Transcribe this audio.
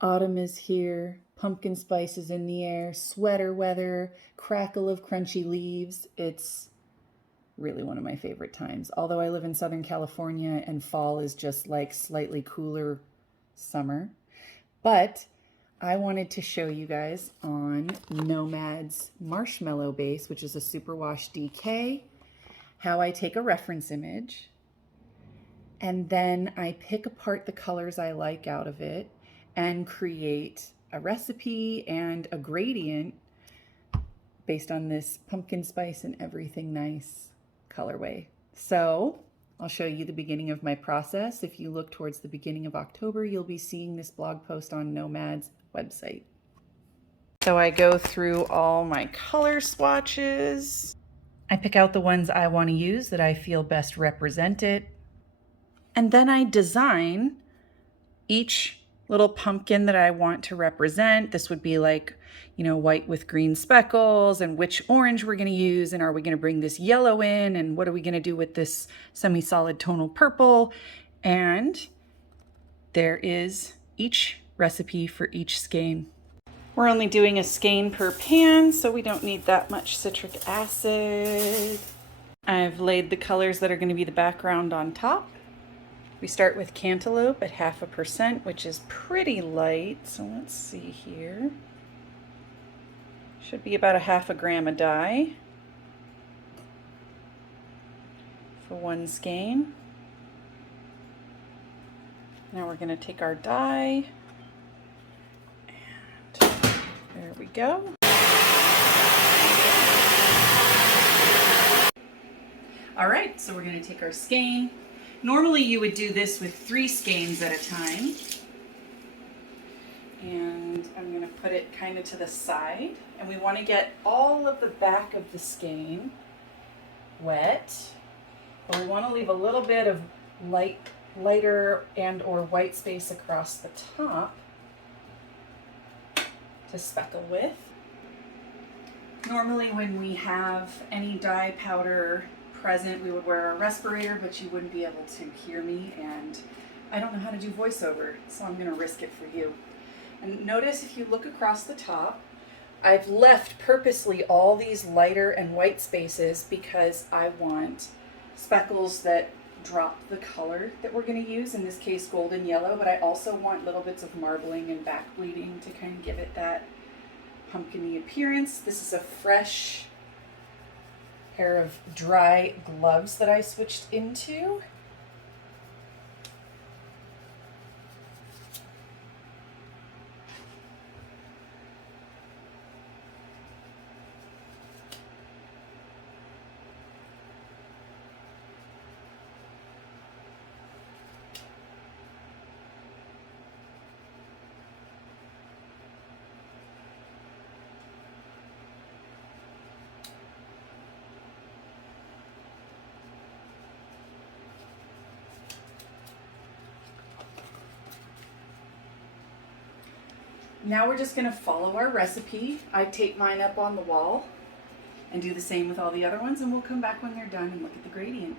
Autumn is here, pumpkin spice is in the air, sweater weather, crackle of crunchy leaves. It's really one of my favorite times. Although I live in Southern California and fall is just like slightly cooler summer. But I wanted to show you guys on Knomad's Marshmallow base, which is a superwash DK, how I take a reference image and then I pick apart the colors I like out of it and create a recipe and a gradient based on this pumpkin spice and everything nice colorway. So I'll show you the beginning of my process. If you look towards the beginning of October, you'll be seeing this blog post on Knomad's website. So I go through all my color swatches. I pick out the ones I want to use that I feel best represent it. And then I design each little pumpkin that I want to represent. This would be like, white with green speckles, and which orange we're going to use, and are we going to bring this yellow in, and what are we going to do with this semi-solid tonal purple. And there is each recipe for each skein. We're only doing a skein per pan, so we don't need that much citric acid. I've laid the colors that are going to be the background on top. We start with Cantaloupe at 0.5%, which is pretty light. So let's see here. Should be about 0.5 gram of dye for one skein. Now we're going to take our dye, and there we go. All right, so we're going to take our skein. Normally you would do this with 3 skeins at a time. And I'm going to put it kind of to the side. And we want to get all of the back of the skein wet. But we want to leave a little bit of lighter and or white space across the top to speckle with. Normally when we have any dye powder present, we would wear a respirator, but you wouldn't be able to hear me, and I don't know how to do voiceover, so I'm going to risk it for you. And notice if you look across the top, I've left purposely all these lighter and white spaces because I want speckles that drop the color that we're going to use, in this case golden yellow, but I also want little bits of marbling and back bleeding to kind of give it that pumpkin-y appearance. This is a fresh pair of dry gloves that I switched into. Now we're just going to follow our recipe. I tape mine up on the wall and do the same with all the other ones, and we'll come back when they're done and look at the gradient.